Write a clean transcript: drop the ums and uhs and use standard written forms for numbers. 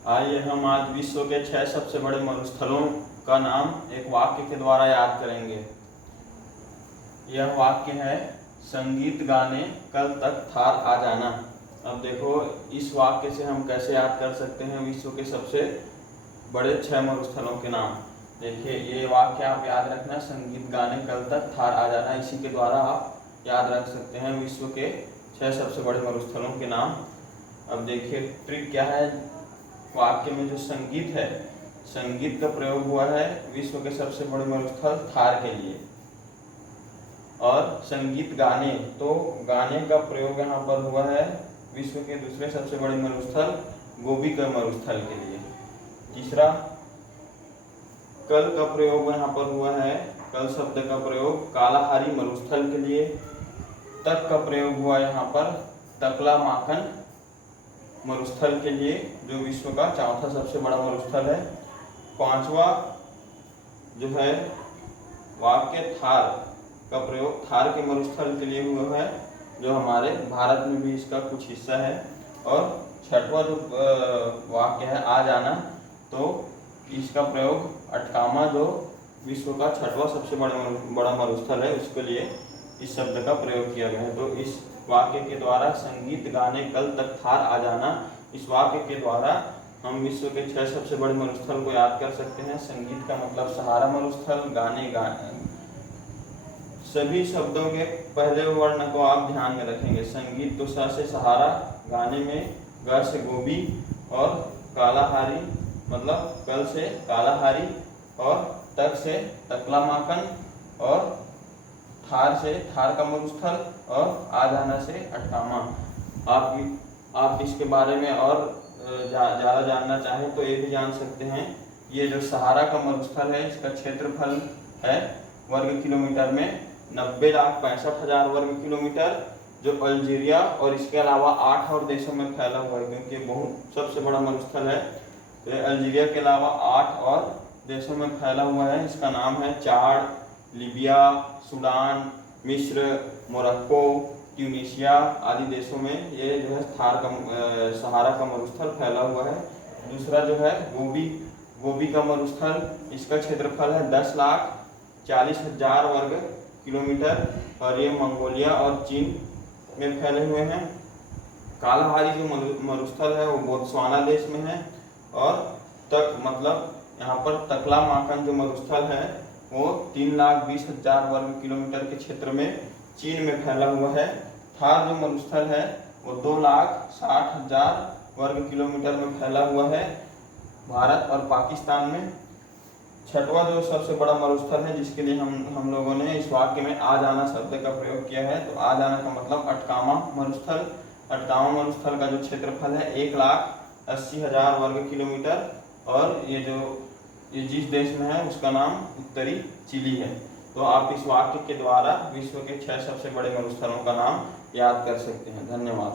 आइए हम आज विश्व के 6 सबसे बड़े मरुस्थलों का नाम एक वाक्य के द्वारा याद करेंगे। यह वाक्य है, संगीत गाने कल तक थार आ जाना। अब देखो इस वाक्य से हम कैसे याद कर सकते हैं विश्व के सबसे बड़े 6 मरुस्थलों के नाम। देखिए ये वाक्य आप याद रखना, संगीत गाने कल तक थार आ जाना, इसी के द्वारा आप याद रख सकते हैं विश्व के 6 सबसे बड़े मरुस्थलों के नाम। अब देखिए ट्रिक क्या है, वाक्य में जो संगीत है, संगीत का प्रयोग हुआ है विश्व के सबसे बड़े मरुस्थल थार के लिए। और संगीत गाने, तो गाने का प्रयोग यहाँ पर हुआ है विश्व के दूसरे सबसे बड़े मरुस्थल गोबी का मरुस्थल के लिए। तीसरा, कल का प्रयोग यहाँ पर हुआ है, कल शब्द का प्रयोग कालाहारी मरुस्थल के लिए। तक का प्रयोग हुआ यहाँ पर तकला माखन मरुस्थल के लिए, जो विश्व का चौथा सबसे बड़ा मरुस्थल है। पांचवा जो है वाक्य थार का प्रयोग थार के मरुस्थल के लिए हुआ है, जो हमारे भारत में भी इसका कुछ हिस्सा है। और छठवां जो वाक्य है आ जाना, तो इसका प्रयोग अटकामा, जो विश्व का छठवां सबसे बड़ा मरुस्थल है, उसके लिए इस शब्द का प्रयोग किया गया है। तो इस वाक्य के द्वारा संगीत गाने कल तक थार आ जाना, इस वाक्य के द्वारा हम विश्व के 6 सबसे बड़े मरुस्थल को याद कर सकते हैं। संगीत का मतलब सहारा मरुस्थल, गाने सभी शब्दों के पहले वर्ण को आप ध्यान में रखेंगे। संगीत तो स से सहारा, गाने में ग से गोबी, और कालाहारी मतलब कल से कालाहारी, और तक से तकला माखन, और थार से थार का मरुस्थल, और आ जाना से अटकामा। आप इसके बारे में और ज़्यादा जानना चाहें तो ये भी जान सकते हैं। ये जो सहारा का मरुस्थल है, इसका क्षेत्रफल है वर्ग किलोमीटर में 90,65,000 वर्ग किलोमीटर, जो अल्जीरिया और इसके अलावा 8 और देशों में फैला हुआ है, क्योंकि बहुत सबसे बड़ा मरुस्थल है। तो अल्जीरिया के अलावा 8 और देशों में फैला हुआ है। इसका नाम है चाड, लीबिया, सूडान, मिस्र, मोरक्को, ट्यूनीशिया आदि देशों में ये जो है सहारा का मरुस्थल फैला हुआ है। दूसरा जो है गोबी का मरुस्थल, इसका क्षेत्रफल है 10,40,000 वर्ग किलोमीटर, और ये मंगोलिया और चीन में फैले हुए हैं। कालाहारी जो मरुस्थल है वो बोत्सवाना देश में है। और तक मतलब यहाँ पर तकला माखन जो मरुस्थल है वो 3,20,000 वर्ग किलोमीटर के क्षेत्र में चीन में फैला हुआ है। थार जो मरुस्थल है वो 2,60,000 वर्ग किलोमीटर में फैला हुआ है, भारत और पाकिस्तान में। छठवां जो सबसे बड़ा मरुस्थल है, जिसके लिए हम लोगों ने इस वाक्य में आ जाना शब्द का प्रयोग किया है, तो आ जाना का मतलब अटकामा मरुस्थल। अटकामा मरुस्थल का जो क्षेत्रफल है 1,80,000 वर्ग किलोमीटर, और ये जिस देश में है उसका नाम उत्तरी चिली है। तो आप इस वाक्य के द्वारा विश्व के 6 सबसे बड़े मरुस्थलों का नाम याद कर सकते हैं। धन्यवाद।